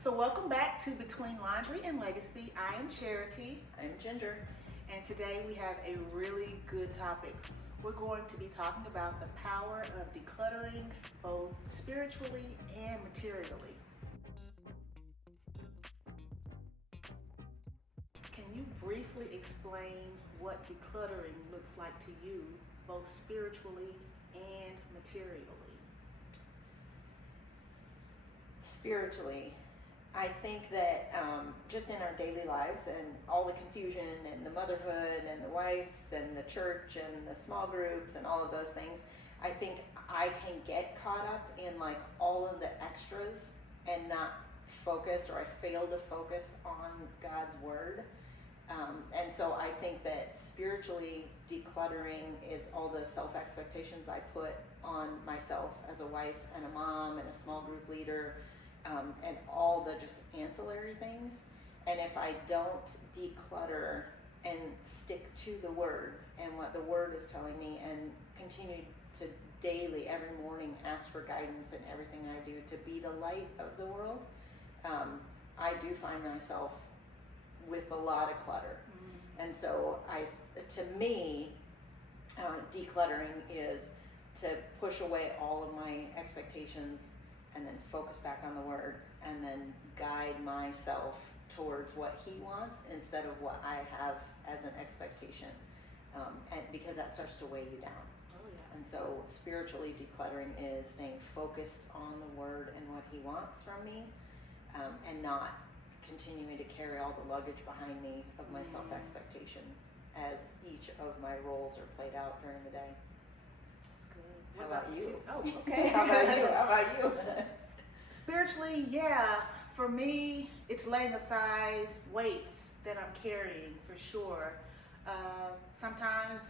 So welcome back to Between Laundry and Legacy. I am Charity. I'm Ginger. And today we have a really good topic. We're going to be talking about the power of decluttering both spiritually and materially. Can you briefly explain what decluttering looks like to you, both spiritually and materially? Spiritually, I think that just in our daily lives and all the confusion and the motherhood and the wives and the church and the small groups and all of those things, I think I can get caught up in like all of the extras and not focus, or I fail to focus on God's word. And so I think that spiritually decluttering is all the self-expectations I put on myself as a wife and a mom and a small group leader, and all the just ancillary things. And if I don't declutter and stick to the word and what the word is telling me, and continue to daily, every morning, ask for guidance in everything I do to be the light of the world, I do find myself with a lot of clutter. And so to me, decluttering is to push away all of my expectations and then focus back on the word and then guide myself towards what he wants instead of what I have as an expectation, and because that starts to weigh you down. Oh yeah. And so spiritually decluttering is staying focused on the word and what he wants from me, and not continuing to carry all the luggage behind me of my self-expectation as each of my roles are played out during the day. That's good. How about you? Oh, okay. How about you? Spiritually, yeah. For me, it's laying aside weights that I'm carrying for sure. Sometimes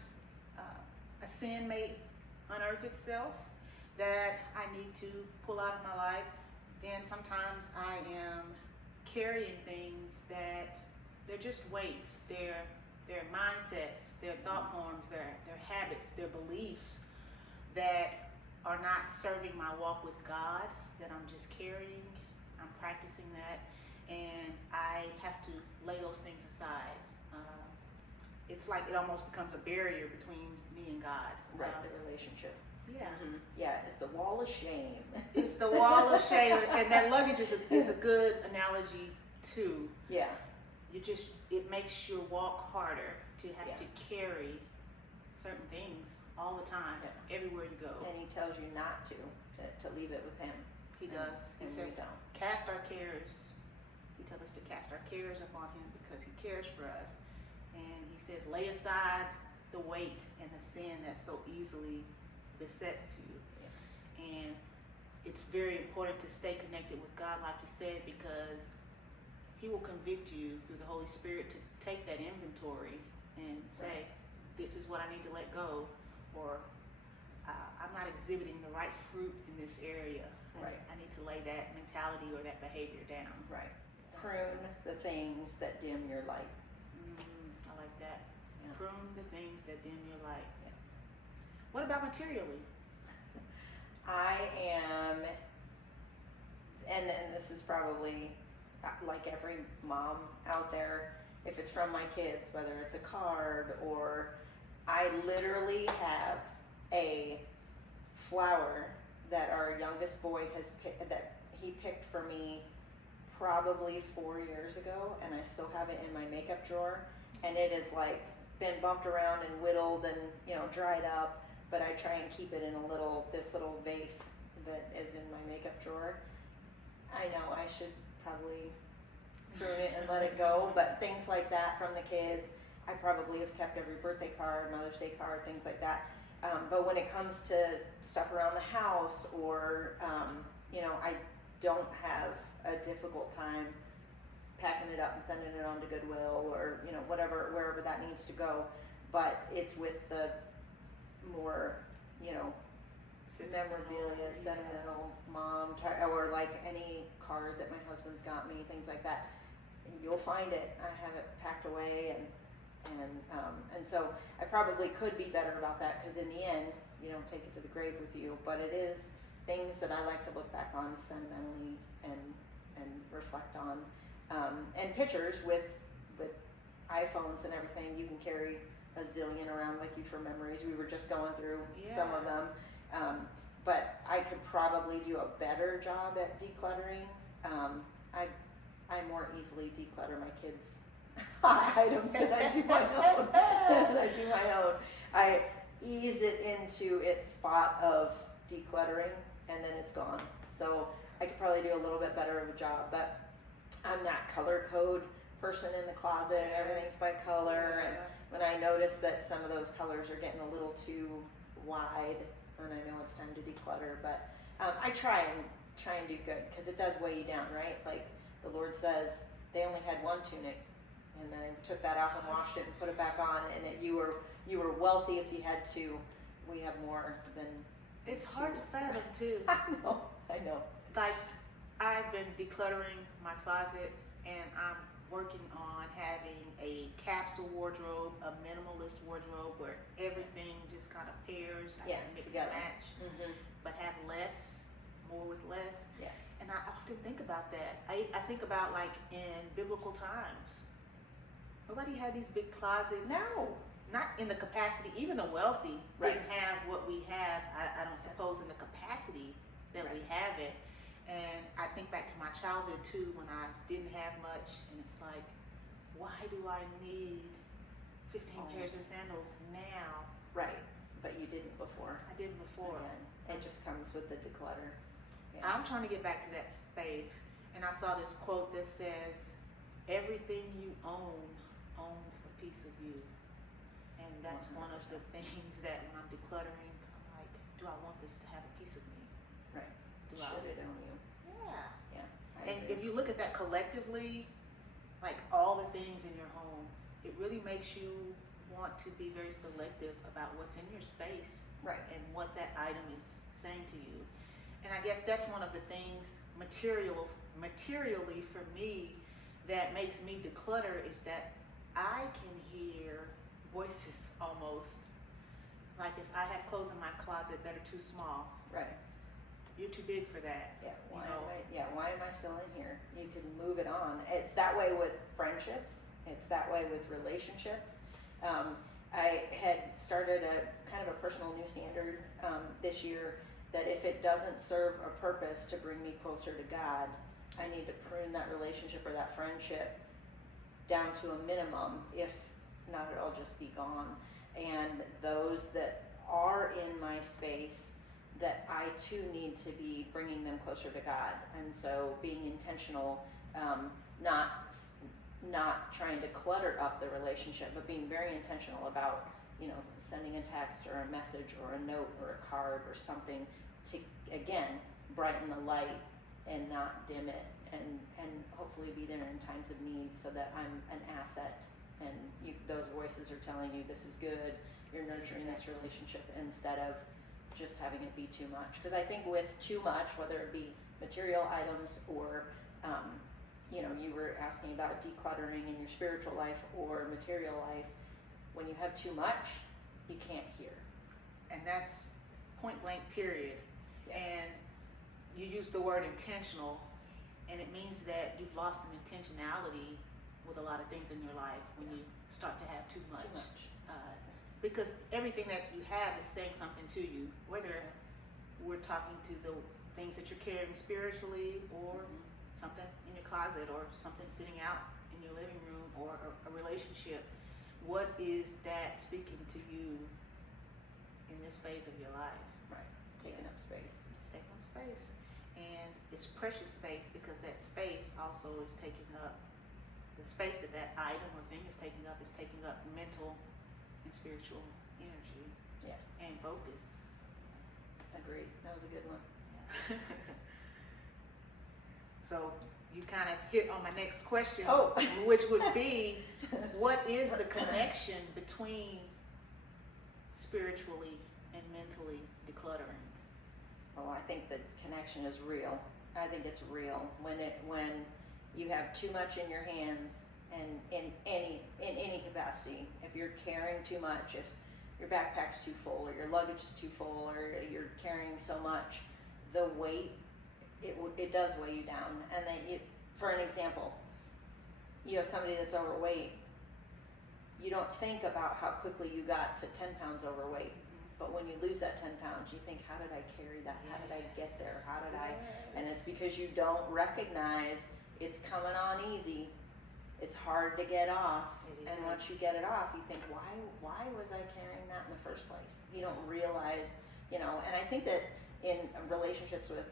a sin may unearth itself that I need to pull out of my life. Then sometimes I am carrying things that they're just weights. They're mindsets, their thought forms, their habits, their beliefs that are not serving my walk with God, that I'm just carrying. I'm practicing that, and I have to lay those things aside. It's like it almost becomes a barrier between me and God. Right, the relationship. Yeah. Mm-hmm. Yeah, it's the wall of shame. It's the wall of shame, and that luggage is a good analogy too. Yeah. It makes your walk harder to have Yeah. to carry certain things all the time, everywhere you go. And he tells you not to leave it with him. He does. He And says, we don't. cast our cares. He tells us to cast our cares upon him because he cares for us. And he says, lay aside the weight and the sin that so easily besets you. And it's very important to stay connected with God, like you said, because he will convict you through the Holy Spirit to take that inventory and say, this is what I need to let go, or I'm not exhibiting the right fruit in this area. Right. I need to lay that mentality or that behavior down. Right. Prune the things that dim your light. I like that. Yeah. Prune the things that dim your light. Yeah. What about materially? I am, and this is probably like every mom out there, if it's from my kids, whether it's a card or I literally have a flower that our youngest boy has picked, that he picked for me probably 4 years ago, and I still have it in my makeup drawer, and it is like been bumped around and whittled and dried up, but I try and keep it in this little vase that is in my makeup drawer. I know I should probably prune it and let it go, but things like that from the kids, I probably have kept every birthday card, Mother's Day card, things like that. But when it comes to stuff around the house, or I don't have a difficult time packing it up and sending it on to Goodwill, or wherever that needs to go. But it's with the more memorabilia, sentimental mom, or like any card that my husband's got me, things like that. You'll find it. I have it packed away, and so I probably could be better about that, because in the end, you don't take it to the grave with you. But it is things that I like to look back on sentimentally and and reflect on. And pictures with iPhones and everything, you can carry a zillion around with you for memories. We were just going through some of them. But I could probably do a better job at decluttering. I more easily declutter my kids' items than I do my own. I ease it into its spot of decluttering and then it's gone. So I could probably do a little bit better of a job, but I'm that color code person in the closet. Everything's by color, and when I notice that some of those colors are getting a little too wide, then I know it's time to declutter. But I try and do good, because it does weigh you down, right? Like the Lord says, they only had one tunic, and then took that off and washed it and put it back on, and you were wealthy if you had two. We have more than It's two. hard to fathom too. I know. Like, I've been decluttering my closet, and I'm working on having a capsule wardrobe, a minimalist wardrobe, where everything just kind of pairs. I can mix together. and match, but have less, more with less. Yes. And I often think about that. I think about, like, in biblical times, nobody had these big closets. No. Not in the capacity, even the wealthy Right. didn't have what we have, I don't suppose, in the capacity that we have it. And I think back to my childhood too, when I didn't have much, and it's like, why do I need 15 pairs of sandals now? Right, but you didn't before. I didn't before. Again, it just comes with the declutter. Yeah. I'm trying to get back to that space, and I saw this quote that says, everything you own owns a piece of you. And that's 100%. one of the things that when I'm decluttering, I'm like, do I want this to have a piece of me? Right. Do I? Should it own you? Yeah. Yeah. And if you look at that collectively, like all the things in your home, it really makes you want to be very selective about what's in your space, right, and what that item is saying to you. And I guess that's one of the things materially for me that makes me declutter, is that I can hear voices almost. Like if I have clothes in my closet that are too small, right, you're too big for that. yeah. Why You know? why am I still in here? You can move it on. It's that way with friendships. It's that way with relationships. I had started a kind of a personal new standard this year, that if it doesn't serve a purpose to bring me closer to God, I need to prune that relationship or that friendship down to a minimum. If not, it'll just be gone. And those that are in my space, that I too need to be bringing them closer to God. And so being intentional, not trying to clutter up the relationship, but being very intentional about, sending a text or a message or a note or a card or something to, again, brighten the light and not dim it, and hopefully be there in times of need, so that I'm an asset, and those voices are telling you this is good, you're nurturing this relationship, instead of just having it be too much. Because I think with too much, whether it be material items or you were asking about decluttering in your spiritual life or material life, when you have too much, you can't hear. And that's point blank, period. And you use the word intentional, and it means that you've lost some intentionality with a lot of things in your life when you start to have too much. Because everything that you have is saying something to you, whether we're talking to the things that you're carrying spiritually, or something in your closet, or something sitting out in your living room, or a relationship. What is that speaking to you in this phase of your life? Right, taking up space. It's taking up space. And it's precious space, because that space also is taking up, the space that item or thing is taking up mental and spiritual energy, and focus. Agreed. That was a good one. Yeah. So you kind of hit on my next question, which would be, what is the connection between spiritually and mentally decluttering? Oh, I think the connection is real. I think it's real when you have too much in your hands, and in any capacity. If you're carrying too much, if your backpack's too full, or your luggage is too full, or you're carrying so much, the weight it does weigh you down. And then, for an example, you have somebody that's overweight. You don't think about how quickly you got to 10 pounds overweight. But when you lose that 10 pounds, you think, how did I carry that? How did I get there? How did I? And it's because you don't recognize it's coming on easy. It's hard to get off. And once you get it off, you think, why was I carrying that in the first place? You don't realize, and I think that in relationships with,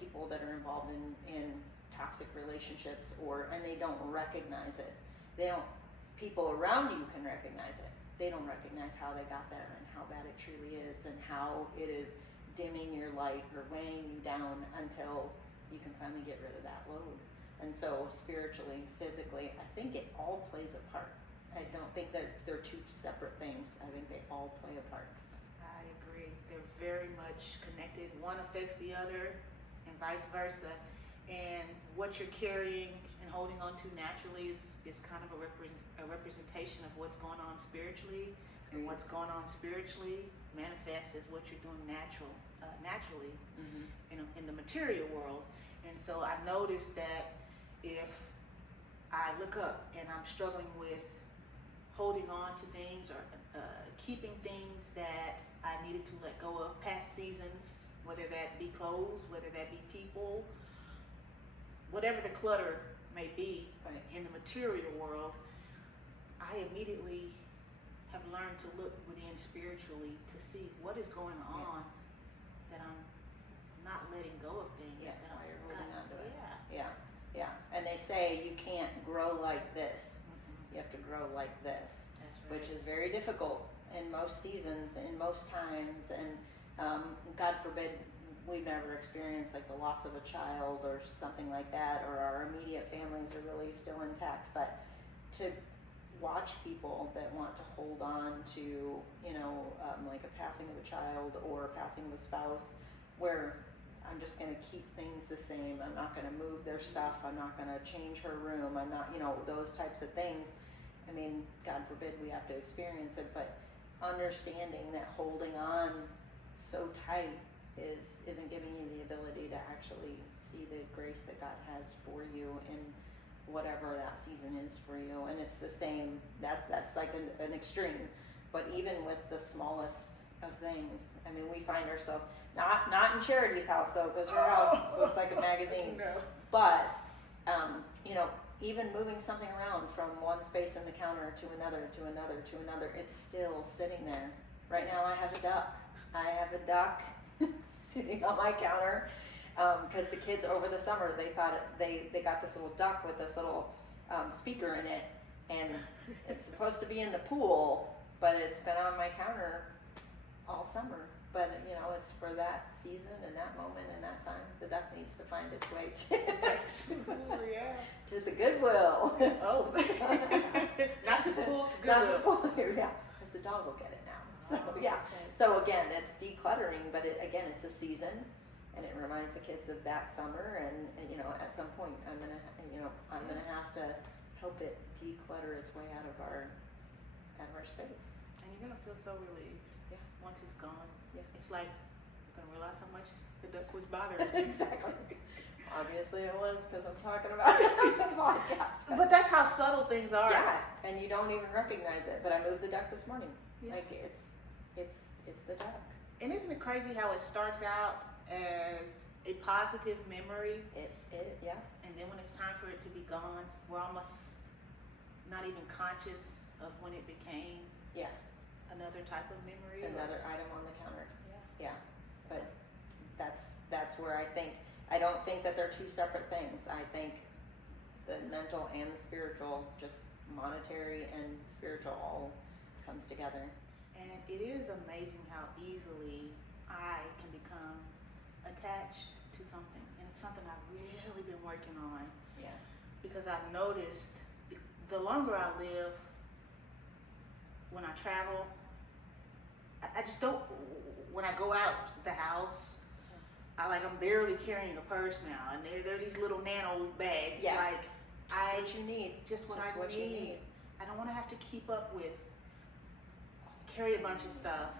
people that are involved in toxic relationships and they don't recognize it. People around you can recognize it. They don't recognize how they got there and how bad it truly is and how it is dimming your light or weighing you down until you can finally get rid of that load. And so spiritually, physically, I think it all plays a part. I don't think that they're two separate things. I think they all play a part. I agree. They're very much connected. One affects the other and vice versa. And what you're carrying and holding on to naturally is kind of a representation of what's going on spiritually, and what's going on spiritually manifests as what you're doing naturally in the material world. And so I noticed that if I look up and I'm struggling with holding on to things or keeping things that I needed to let go of, past seasons, whether that be clothes, whether that be people, whatever the clutter may be in the material world, I immediately have learned to look within spiritually to see what is going on that I'm not letting go of things. Yeah, that while I'm you're holding on to it. Yeah. And they say you can't grow like this. You have to grow like this, That's right. which is very difficult in most seasons, in most times, and God forbid we've never experienced like the loss of a child or something like that, or our immediate families are really still intact. But to watch people that want to hold on to, like a passing of a child or a passing of a spouse, where I'm just going to keep things the same. I'm not going to move their stuff. I'm not going to change her room. I'm not, those types of things. I mean, God forbid we have to experience it, but understanding that holding on so tight isn't giving you the ability to actually see the grace that God has for you in whatever that season is for you. And it's the same, that's like an extreme, but even with the smallest of things, I mean, we find ourselves not in Charity's house though, because her house looks like a magazine. No. But even moving something around from one space in the counter to another, it's still sitting there. Right now I have a duck sitting on my counter, because the kids over the summer, they thought they got this little duck with this little speaker in it, and it's supposed to be in the pool, but it's been on my counter all summer. But it's for that season and that moment and that time. The duck needs to find its way to the Goodwill. Oh, not to the pool, to Not to the Goodwill. pool, yeah, because the dog will get it now. So yeah. So again, that's decluttering, but it's a season, and it reminds the kids of that summer. And at some point, I'm gonna have to help it declutter its way out of our space. And you're gonna feel so relieved. Yeah. Once it's gone. Yeah. It's like you're gonna realize how much the duck was bothering you. Exactly. Obviously, it was because I'm talking about it on the podcast. But that's how subtle things are. Yeah, and you don't even recognize it. But I moved the duck this morning. Yeah. Like it's the duck. And isn't it crazy how it starts out as a positive memory, Yeah. and then when it's time for it to be gone, we're almost not even conscious of when it became another type of memory. Another item on the counter. Yeah. But that's where I don't think that they're two separate things. I think the mental and the spiritual, just monetary and spiritual, all comes together. And it is amazing how easily I can become attached to something. And it's something I've really been working on. Yeah. Because I've noticed the longer I live, when I travel, I just don't, when I go out the house, I'm barely carrying a purse now. And they're these little nano bags. Yeah. Like, What you need. Just what Just I what you need. need. I don't want to have to keep up with, carry a bunch of stuff.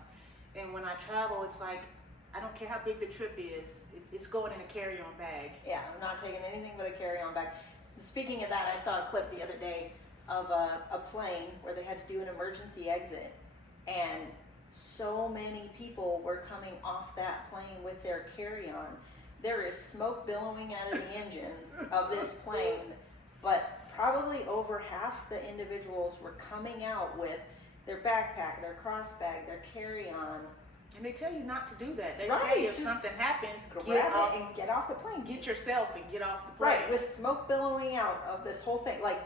And when I travel, it's like I don't care how big the trip is, it's going in a carry-on bag. Yeah, I'm not taking anything but a carry-on bag. Speaking of that, I saw a clip the other day of a plane where they had to do an emergency exit, and so many people were coming off that plane with their carry-on. There is smoke billowing out of the engines of this plane, but probably over half the individuals were coming out with their backpack, their cross bag, their carry-on. And they tell you not to do that. They Right, say if just something happens, Grab get it off, and get off the plane. get yourself and get off the plane. Right, with smoke billowing out of this whole thing. Like,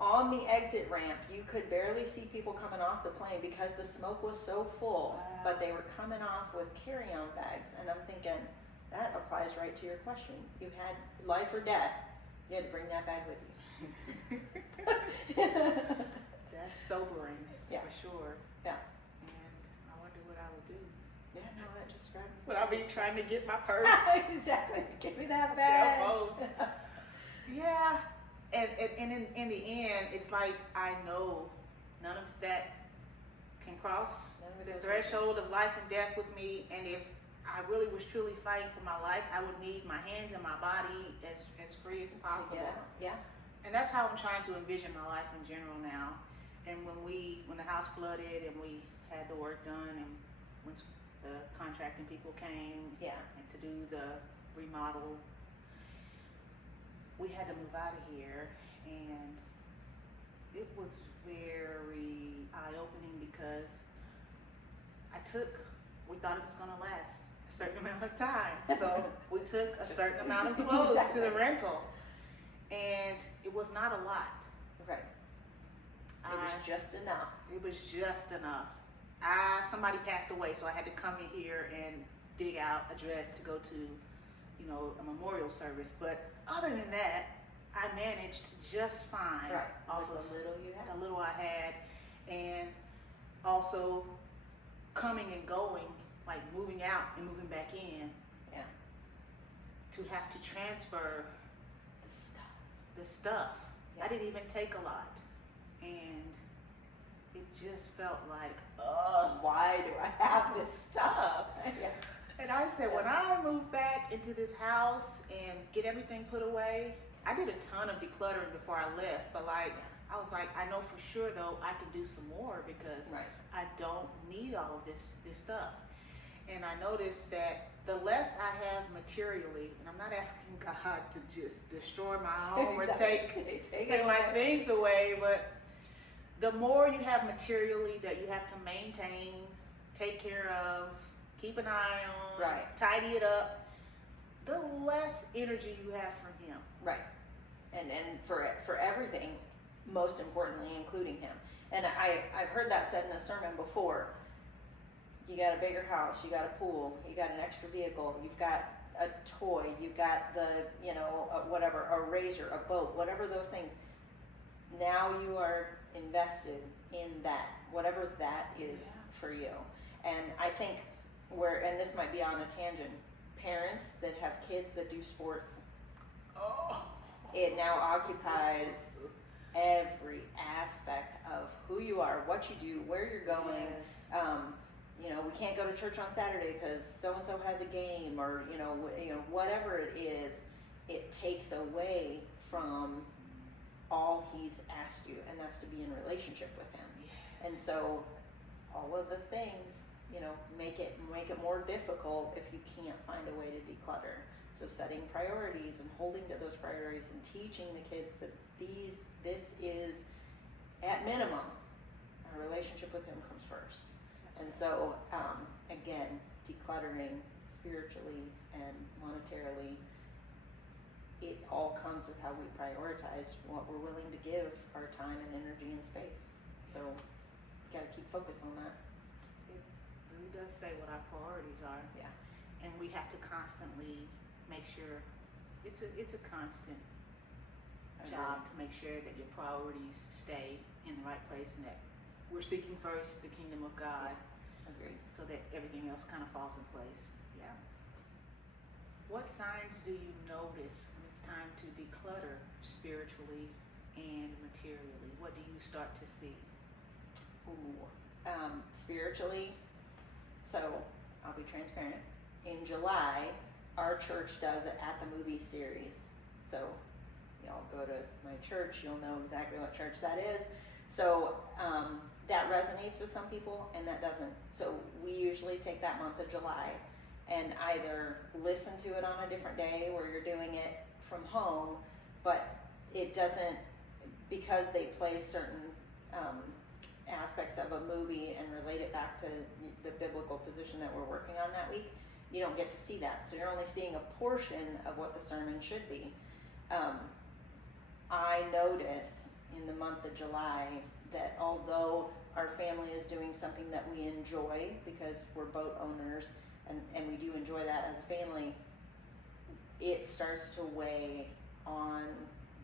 on the exit ramp, you could barely see people coming off the plane because the smoke was so full, Wow. but they were coming off with carry-on bags. And I'm thinking, that applies right to your question. You had life or death, you had to bring that bag with you. That's sobering, Yeah. for sure. Yeah. And I wonder what I would do. Yeah, no, that just grabbed me. Would I be trying to get my purse? Exactly. Give me that Cell bag. phone. Yeah. And in the end, it's like I know none of that can cross None of it the goes threshold of life and death with me. And if I really was truly fighting for my life, I would need my hands and my body as free as possible. Yeah. And that's how I'm trying to envision my life in general now. And when the house flooded and we had the work done, and when the contracting people came Yeah. and to do the remodel, we had to move out of here, and it was very eye-opening because we thought it was going to last a certain amount of time. So we took a certain amount of clothes to the rental, and it was not a lot. Right. It was just enough. It was just enough. Somebody passed away, so I had to come in here and dig out a dress to go to, a memorial service. But other than that, I managed just fine. Right. Off With of the little you had. the little I had, and also coming and going, like moving out and moving back in. Yeah. To have to transfer The stuff. the stuff. Yeah. I didn't even take a lot, and it just felt like, Why do I have this stuff? Yeah. And I said, when I move back into this house and get everything put away, I did a ton of decluttering before I left, but I was like, I know for sure though I can do some more because Right. I don't need all of this stuff. And I noticed that the less I have materially, and I'm not asking God to just destroy my home or take my things away, but the more you have materially that you have to maintain, take care of, keep an eye on, Right. tidy it up, the less energy you have for Him. Right. And for everything, most importantly, including Him. And I've heard that said in a sermon before. You got a bigger house, you got a pool, you got an extra vehicle, you've got a toy, you've got whatever, a razor, a boat, whatever those things. Now you are invested in that, whatever that is for you. And I think and this might be on a tangent, parents that have kids that do sports, it now occupies every aspect of who you are, what you do, where you're going. Yes. We can't go to church on Saturday because so-and-so has a game, or whatever it is, it takes away from all He's asked you, and that's to be in relationship with Him. Yes. And so all of the things, make it more difficult if you can't find a way to declutter. So setting priorities and holding to those priorities and teaching the kids that this is, at minimum, our relationship with Him comes first. And so, again, decluttering spiritually and monetarily, it all comes with how we prioritize what we're willing to give our time and energy and space. So, you gotta keep focus on that. It really does say what our priorities are. Yeah. And we have to constantly make sure it's a constant job to make sure that your priorities stay in the right place and that we're seeking first the kingdom of God. Agreed. So that everything else kind of falls in place. Yeah. What signs do you notice when it's time to declutter spiritually and materially? What do you start to see? Spiritually, so I'll be transparent. in July, our church does it at the movie series. So y'all go to my church, you'll know exactly what church that is. So that resonates with some people and that doesn't. So we usually take that month of July and either listen to it on a different day where you're doing it from home, but it doesn't, because they play certain aspects of a movie and relate it back to the biblical position that we're working on that week, you don't get to see that. So you're only seeing a portion of what the sermon should be. I notice in the month of July that although our family is doing something that we enjoy because we're boat owners and we do enjoy that as a family, it starts to weigh on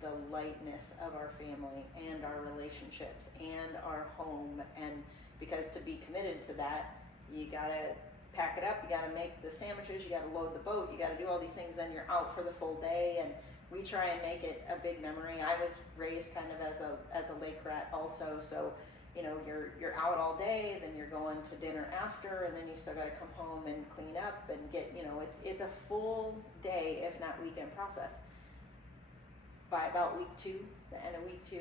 the lightness of our family and our relationships and our home. And because to be committed to that, you gotta pack it up, you gotta make the sandwiches, you gotta load the boat, you gotta do all these things, then you're out for the full day. And we try and make it a big memory. I was raised kind of as a lake rat also, so you know, you're out all day, then you're going to dinner after, and then you still got to come home and clean up and get, you know, it's a full day, if not weekend process. By about week 2, the end of week 2,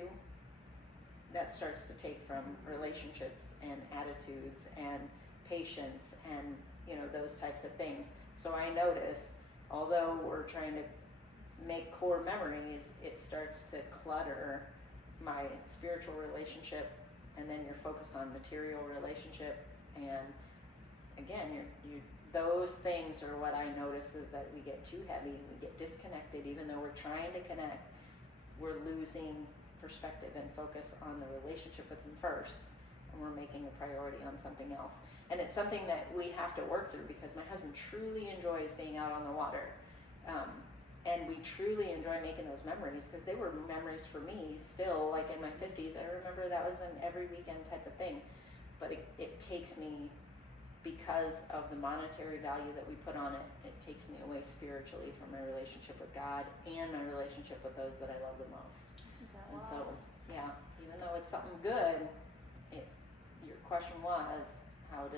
that starts to take from relationships and attitudes and patience and, you know, those types of things. So I notice, although we're trying to make core memories, it starts to clutter my spiritual relationship, and then you're focused on material relationship, and again, you those things are what I notice is that we get too heavy, we get disconnected, even though we're trying to connect, we're losing perspective and focus on the relationship with him first, and we're making a priority on something else. And it's something that we have to work through because my husband truly enjoys being out on the water. And we truly enjoy making those memories because they were memories for me still, like in my 50s. I remember that was an every weekend type of thing. But it takes me, because of the monetary value that we put on it, it takes me away spiritually from my relationship with God and my relationship with those that I love the most. Okay, And wow. so, yeah, even though it's something good, your question was, how do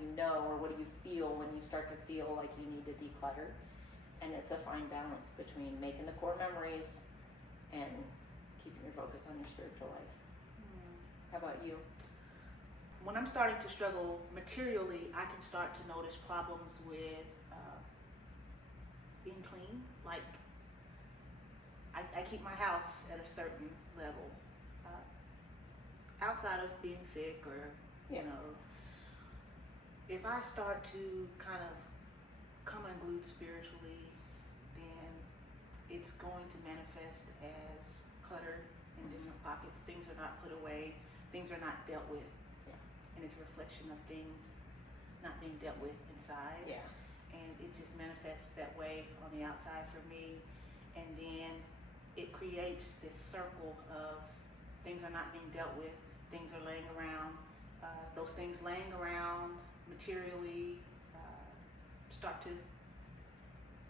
you know, or what do you feel when you start to feel like you need to declutter? And it's a fine balance between making the core memories and keeping your focus on your spiritual life. How about you? When I'm starting to struggle materially, I can start to notice problems with being clean. Like, I keep my house at a certain level. Outside of being sick or, you know, if I start to kind of come unglued spiritually, then it's going to manifest as clutter in different pockets. Things are not put away, things are not dealt with. And it's a reflection of things not being dealt with inside. And it just manifests that way on the outside for me. And then it creates this circle of things are not being dealt with, things are laying around. Those things laying around materially start to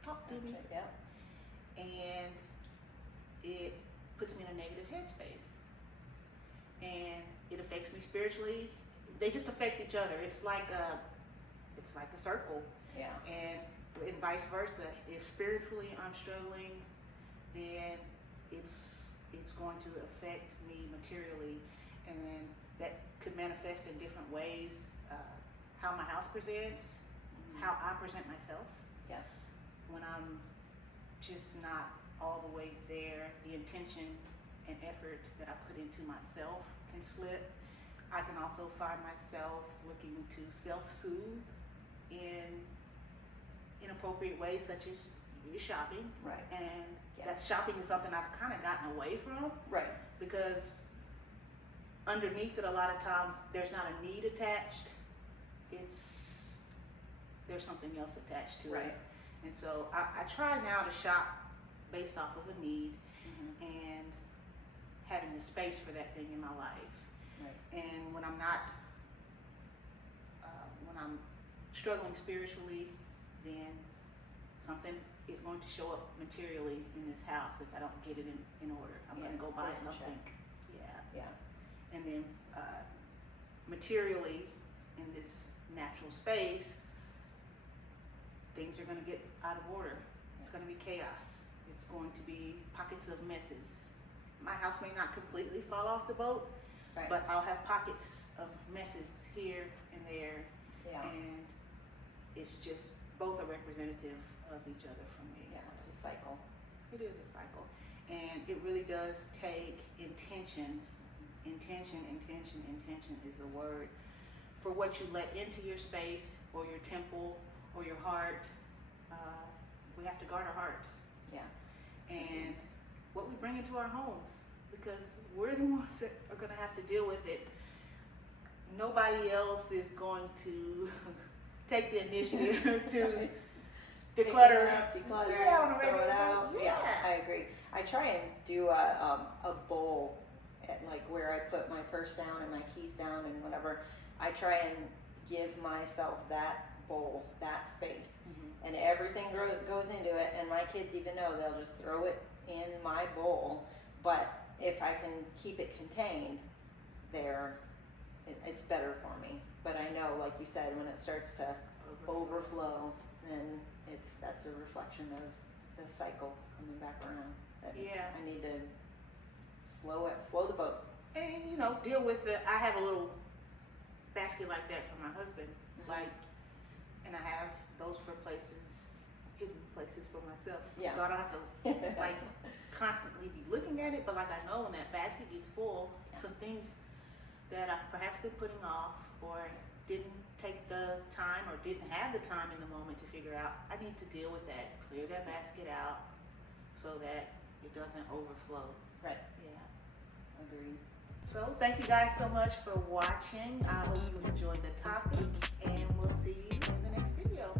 talk to me. And it puts me in a negative headspace. And it affects me spiritually. They just affect each other. It's like a circle. And vice versa. If spiritually I'm struggling, then it's going to affect me materially, and then that could manifest in different ways. How my house presents, how I present myself. When I'm just not all the way there, the intention and effort that I put into myself can slip. I can also find myself looking to self-soothe in inappropriate ways, such as shopping. And that shopping is something I've kind of gotten away from. Because underneath it, a lot of times there's not a need attached. There's something else attached to it. And so I try now to shop based off of a need and having the space for that thing in my life. And when I'm not, when I'm struggling spiritually, then something is going to show up materially in this house if I don't get it in order. I'm going to go buy something. And then materially in this natural space, things are going to get out of order. It's going to be chaos. It's going to be pockets of messes. My house may not completely fall off the boat, Right. but I'll have pockets of messes here and there, Yeah. and it's just both are representative of each other for me. Yeah, it's a cycle. It is a cycle, and it really does take intention. Intention is the word for what you let into your space or your temple or your heart. We have to guard our hearts. Yeah. And what we bring into our homes, because we're the ones that are going to have to deal with it. Nobody else is going to take the initiative to declutter. Declutter, Yeah, on a throw regular it out. basis. Yeah, Yeah. I agree. I try and do a bowl at like where I put my purse down and my keys down and whatever. I try and give myself that bowl, that space, and everything goes into it. And my kids even know they'll just throw it in my bowl. But if I can keep it contained there, it's better for me. But I know, like you said, when it starts to overflow, then that's a reflection of the cycle coming back around. That Yeah. I need to slow the boat. And deal with it. I have a little basket like that for my husband, and I have those for hidden places for myself. Yeah. So I don't have to constantly be looking at it, but I know when that basket gets full, some things that I've perhaps been putting off or didn't take the time or didn't have the time in the moment to figure out, I need to deal with that, clear that basket out so that it doesn't overflow. Right. Yeah. Agreed. So thank you guys so much for watching. I hope you enjoyed the topic, and we'll see you in the next video.